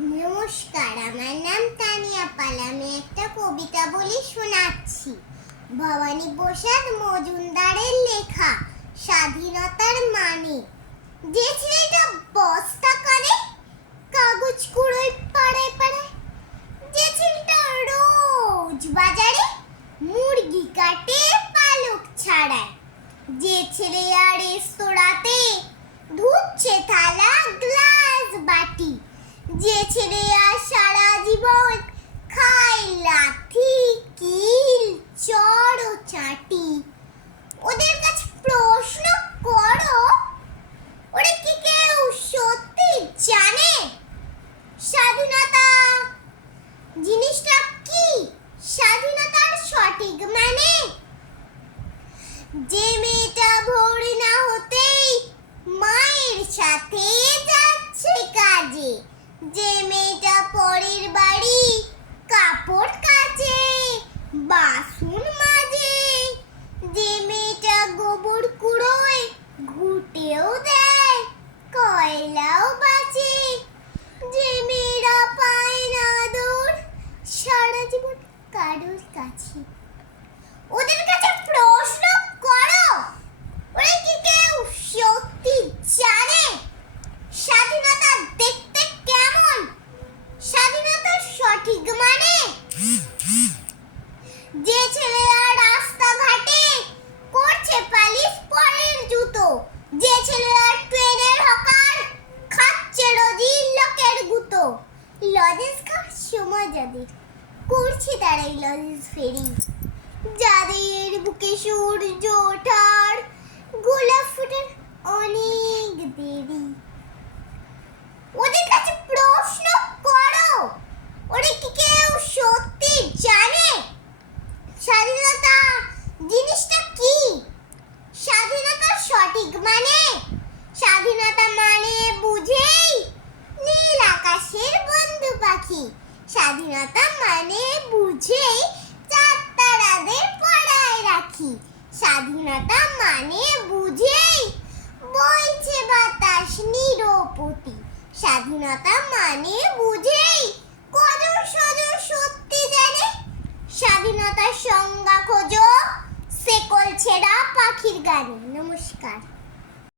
নমস্কার, আমার নাম তানিয়া পাল। আমি একটা কবিতা বলি শোনাচ্ছি। ভবানী প্রসাদ মজুমদারের লেখা স্বাধীনতার মানে। যে ছেলেটা বস্তা করে কাগজ কুড়োয় পাড়ায় পাড়ায়, যে ছেলেটা রোজ বাজারে মুরগি কাটে পালক ছাড়ায়, যে ছেলে আর রেস্তোরাঁতে ধুচ্ছে থালা গ্লাস বাটি, যে ছেলে আর সারা জীবন খায় লাথি কিল চড় ও চাটি, ওদের কাছে প্রশ্ন করো, ওরা কি কেউ সত্যি জানে স্বাধীনতা জিনিসটা কি, স্বাধীনতার সঠিক মানে? যে মেয়েটা ভোর না হতেই মায়ের সাথে যাচ্ছে কাজে, যে মেয়েটা পরের বাড়ি কাপড় কাচে বাসন মাজে, যে মেয়েটা গোবর কুড়োয় ঘুটেও দেয় কয়লাও বাঁচে, যে মেয়েরা পায় না আদর সারা জীবন কারোর কাছে, ওদের কাছে প্রশ্ন করো, ওরা কি কেউ সত্যি জানে স্বাধীনতা দেখতে কেমন, স্বাধীনতার সঠিক মানে? যে ছেলেরা রাস্তাঘাটে করছে পালিশ পরের জুতো, যে ছেলেরা ট্রেনের হকার খাচ্ছে রোজই লোকের গুতো, লজেন্স খাওয়ার সময় যাদের করছে তারাই লজেন্স ফেরি, যাদের বুকে সূর্য ওঠার গোলাপ ফুটের অনেক দেরি, ওদের কাছে প্রশ্ন করো, ওরা কি কেউ সত্যি জানে স্বাধীনতা জিনিসটা কি, স্বাধীনতার সঠিক মানে? স্বাধীনতা মানে বুঝেই নীল আকাশের বন্ধু পাখি, স্বাধীনতা মানে বুঝেই চাঁদ তারাদের পড়ায় রাখি, স্বাধীনতা মানে বুঝেই বইছে বাতাস নিরপতি, স্বাধীনতা মানে বুঝেই কজন সজন সত্যি জানে, স্বাধীনতার সংজ্ঞা খোঁজো শেকল ছেঁড়া পাখির গানে। নমস্কার।